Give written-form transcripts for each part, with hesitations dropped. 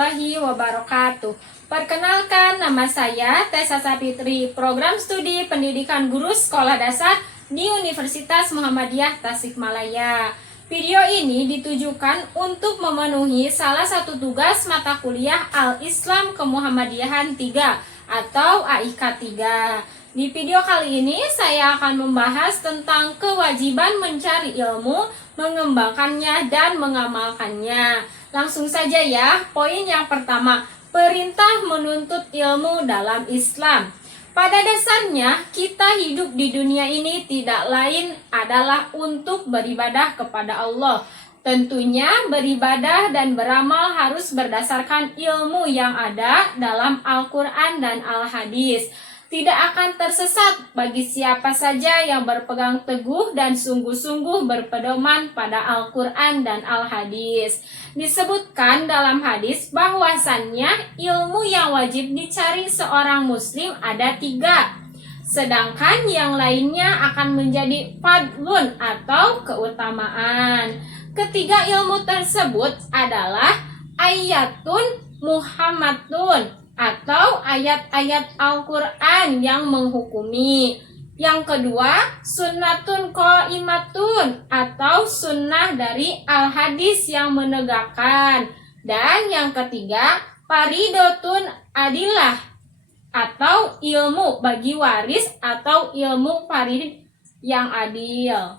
warahmatullahi wabarakatuh. Perkenalkan, nama saya Tessa Sapitri, Program Studi Pendidikan Guru Sekolah Dasar di Universitas Muhammadiyah Tasikmalaya. Video ini ditujukan untuk memenuhi salah satu tugas mata kuliah Al-Islam Kemuhammadiyahan 3 atau AIK 3. Di video kali ini saya akan membahas tentang kewajiban mencari ilmu, mengembangkannya, dan mengamalkannya. Langsung saja ya, poin yang pertama, perintah menuntut ilmu dalam Islam. Pada dasarnya, kita hidup di dunia ini tidak lain adalah untuk beribadah kepada Allah. Tentunya beribadah dan beramal harus berdasarkan ilmu yang ada dalam Al-Quran dan Al-Hadis. Tidak akan tersesat bagi siapa saja yang berpegang teguh dan sungguh-sungguh berpedoman pada Al-Quran dan Al-Hadis. Disebutkan dalam hadis bahwasannya ilmu yang wajib dicari seorang muslim ada 3. Sedangkan yang lainnya akan menjadi fadlun atau keutamaan. Ketiga ilmu tersebut adalah ayatun Muhammadun atau ayat-ayat Al-Quran yang menghukumi. Yang kedua, sunnatun qaimatun atau sunnah dari Al-Hadis yang menegakkan. Dan yang ketiga, faridotun adilah atau ilmu bagi waris atau ilmu farid yang adil.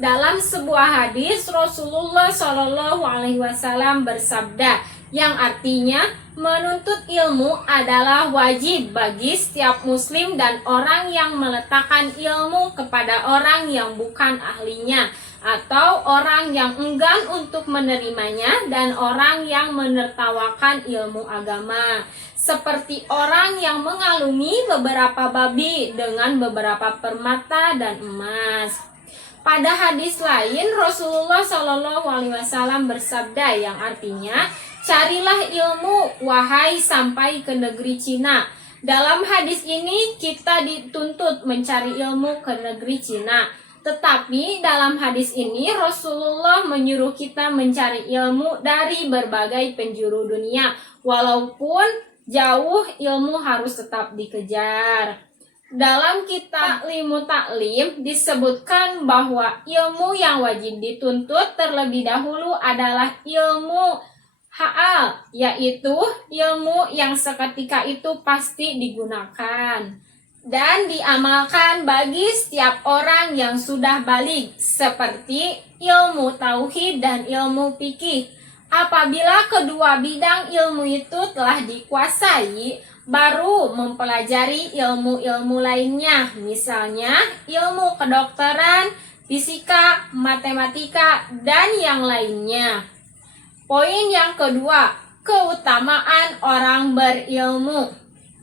Dalam sebuah hadis, Rasulullah SAW bersabda, yang artinya menuntut ilmu adalah wajib bagi setiap muslim dan orang yang meletakkan ilmu kepada orang yang bukan ahlinya, atau orang yang enggan untuk menerimanya, dan orang yang menertawakan ilmu agama, seperti orang yang mengalungi beberapa babi dengan beberapa permata dan emas. Pada hadis lain, Rasulullah SAW bersabda, yang artinya, carilah ilmu, wahai sampai ke negeri Cina. Dalam hadis ini kita dituntut mencari ilmu ke negeri Cina. Tetapi dalam hadis ini Rasulullah menyuruh kita mencari ilmu dari berbagai penjuru dunia. Walaupun jauh, ilmu harus tetap dikejar. Dalam kitab Limu Taklim disebutkan bahwa ilmu yang wajib dituntut terlebih dahulu adalah ilmu ha'al, yaitu ilmu yang seketika itu pasti digunakan dan diamalkan bagi setiap orang yang sudah baligh, seperti ilmu tauhid dan ilmu fikih. Apabila kedua bidang ilmu itu telah dikuasai, baru mempelajari ilmu-ilmu lainnya, misalnya ilmu kedokteran, fisika, matematika, dan yang lainnya. Poin yang kedua, keutamaan orang berilmu.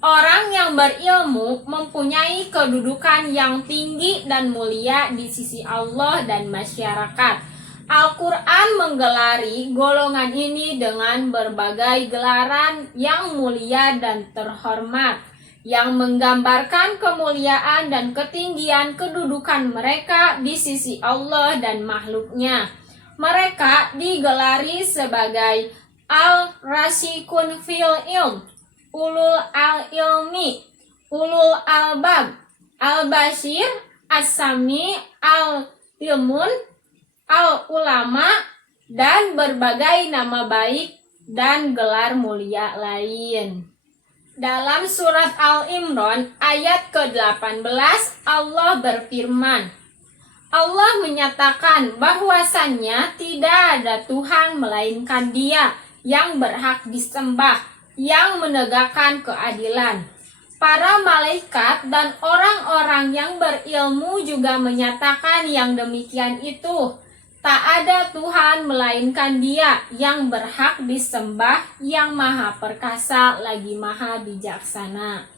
Orang yang berilmu mempunyai kedudukan yang tinggi dan mulia di sisi Allah dan masyarakat. Al-Quran menggelari golongan ini dengan berbagai gelaran yang mulia dan terhormat, yang menggambarkan kemuliaan dan ketinggian kedudukan mereka di sisi Allah dan makhluknya. Mereka digelari sebagai al-rasikun fil ilm, ulul al-ilmi, ulul al-bab, al-bashir, as-sami, al-ilmun, al-ulama, dan berbagai nama baik dan gelar mulia lain. Dalam surat Al-Imran ayat ke-18 Allah berfirman, Allah menyatakan bahwasannya tidak ada Tuhan melainkan Dia yang berhak disembah, yang menegakkan keadilan. Para malaikat dan orang-orang yang berilmu juga menyatakan yang demikian itu. Tak ada Tuhan melainkan Dia yang berhak disembah, yang maha perkasa lagi maha bijaksana.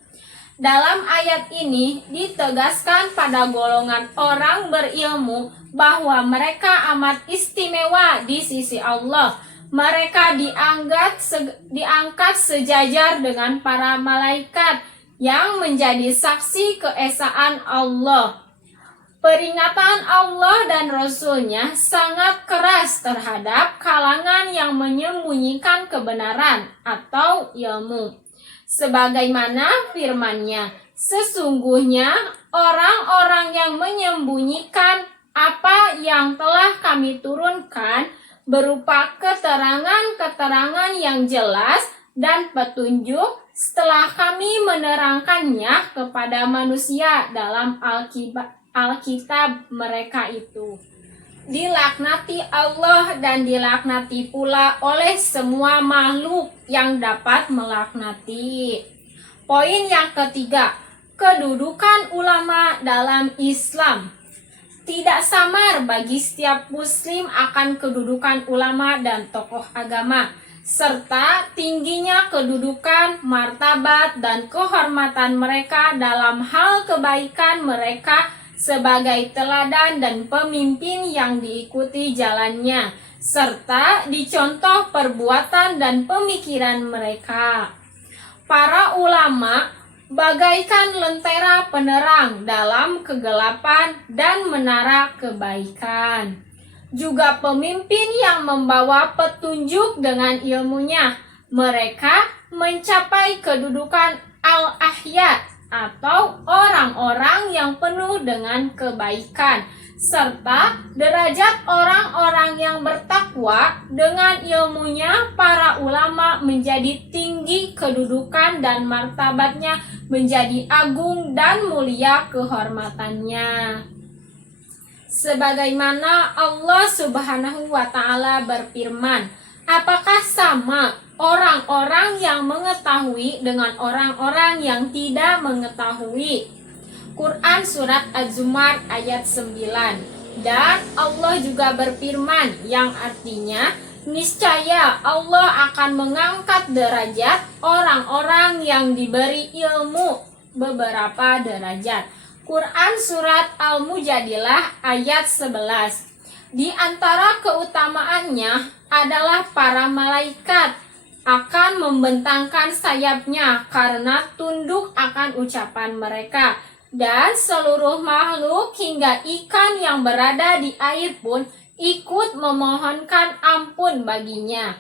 Dalam ayat ini ditegaskan pada golongan orang berilmu bahwa mereka amat istimewa di sisi Allah. Mereka diangkat sejajar dengan para malaikat yang menjadi saksi keesaan Allah. Peringatan Allah dan Rasul-Nya sangat keras terhadap kalangan yang menyembunyikan kebenaran atau ilmu. Sebagaimana firman-Nya, sesungguhnya orang-orang yang menyembunyikan apa yang telah Kami turunkan berupa keterangan-keterangan yang jelas dan petunjuk setelah Kami menerangkannya kepada manusia dalam Alkitab mereka itu. Dilaknati Allah dan dilaknati pula oleh semua makhluk yang dapat melaknati. Poin yang ketiga, kedudukan ulama dalam Islam. Tidak samar bagi setiap muslim akan kedudukan ulama dan tokoh agama, serta tingginya kedudukan, martabat, dan kehormatan mereka dalam hal kebaikan mereka sebagai teladan dan pemimpin yang diikuti jalannya, serta dicontoh perbuatan dan pemikiran mereka. Para ulama bagaikan lentera penerang dalam kegelapan dan menara kebaikan. Juga pemimpin yang membawa petunjuk dengan ilmunya. Mereka mencapai kedudukan al-ahya atau orang-orang yang penuh dengan kebaikan, serta derajat orang-orang yang bertakwa. Dengan ilmunya para ulama menjadi tinggi kedudukan dan martabatnya menjadi agung dan mulia kehormatannya. Sebagaimana Allah Subhanahu wa Ta'ala berfirman, apakah sama orang-orang yang mengetahui dengan orang-orang yang tidak mengetahui? Quran Surat Az-Zumar ayat 9. Dan Allah juga berfirman yang artinya, niscaya Allah akan mengangkat derajat orang-orang yang diberi ilmu beberapa derajat. Quran Surat Al-Mujadilah ayat 11. Di antara keutamaannya adalah para malaikat akan membentangkan sayapnya karena tunduk akan ucapan mereka. Dan seluruh makhluk hingga ikan yang berada di air pun ikut memohonkan ampun baginya.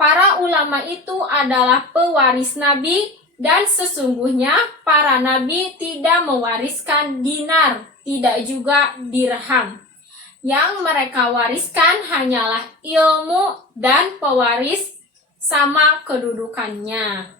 Para ulama itu adalah pewaris Nabi, dan sesungguhnya para nabi tidak mewariskan dinar, tidak juga dirham. Yang mereka wariskan hanyalah ilmu, dan pewaris sama kedudukannya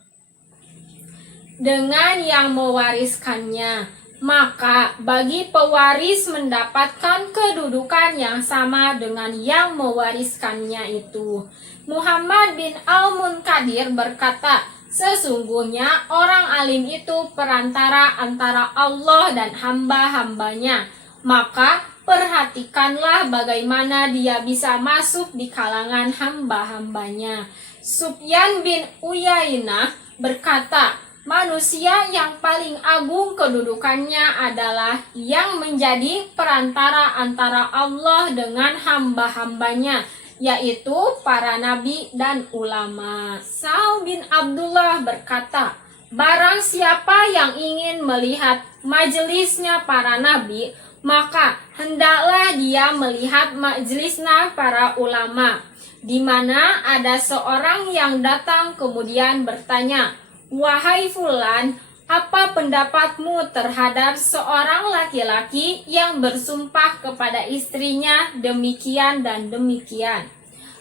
dengan yang mewariskannya, maka bagi pewaris mendapatkan kedudukan yang sama dengan yang mewariskannya itu. Muhammad bin Al-Munkadir berkata, sesungguhnya orang alim itu perantara antara Allah dan hamba-hambanya, maka perhatikanlah bagaimana dia bisa masuk di kalangan hamba-hambanya. Sufyan bin Uyainah berkata, manusia yang paling agung kedudukannya adalah yang menjadi perantara antara Allah dengan hamba-hambanya, yaitu para nabi dan ulama. Sa'd bin Abdullah berkata, barang siapa yang ingin melihat majelisnya para nabi, maka hendaklah dia melihat majelisnya para ulama, di mana ada seorang yang datang kemudian bertanya, wahai fulan, apa pendapatmu terhadap seorang laki-laki yang bersumpah kepada istrinya demikian dan demikian?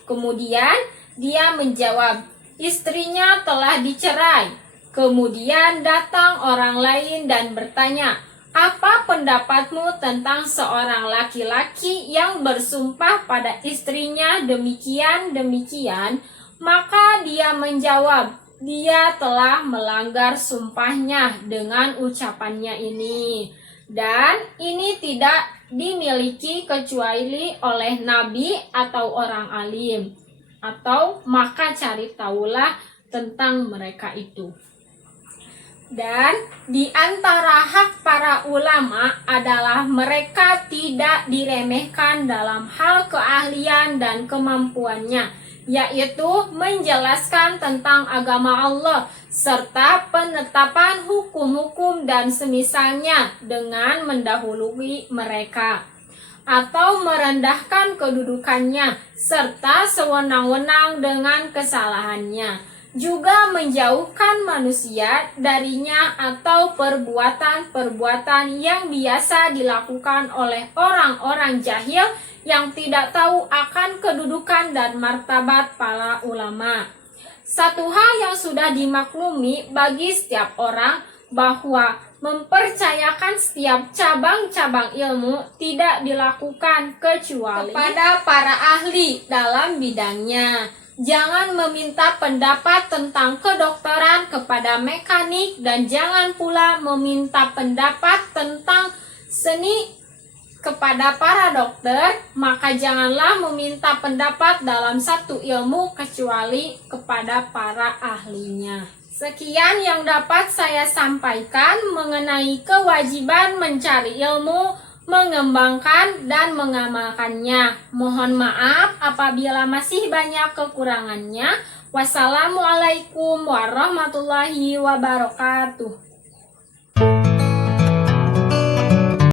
Kemudian dia menjawab, istrinya telah dicerai. Kemudian datang orang lain dan bertanya, apa pendapatmu tentang seorang laki-laki yang bersumpah pada istrinya demikian-demikian? Maka dia menjawab, dia telah melanggar sumpahnya dengan ucapannya ini. Dan ini tidak dimiliki kecuali oleh nabi atau orang alim. Atau maka cari tahulah tentang mereka itu. Dan di antara hak para ulama adalah mereka tidak diremehkan dalam hal keahlian dan kemampuannya. yaitu menjelaskan tentang agama Allah serta penetapan hukum-hukum dan semisalnya dengan mendahului mereka atau merendahkan kedudukannya serta sewenang-wenang dengan kesalahannya, juga menjauhkan manusia darinya atau perbuatan-perbuatan yang biasa dilakukan oleh orang-orang jahil yang tidak tahu akan kedudukan dan martabat para ulama. Satu hal yang sudah dimaklumi bagi setiap orang bahwa mempercayakan setiap cabang-cabang ilmu tidak dilakukan kecuali kepada para ahli dalam bidangnya. Jangan meminta pendapat tentang kedokteran kepada mekanik dan jangan pula meminta pendapat tentang seni kepada para dokter, maka janganlah meminta pendapat dalam satu ilmu kecuali kepada para ahlinya. Sekian yang dapat saya sampaikan mengenai kewajiban mencari ilmu, mengembangkan dan mengamalkannya. Mohon maaf apabila masih banyak kekurangannya. Wassalamualaikum warahmatullahi wabarakatuh.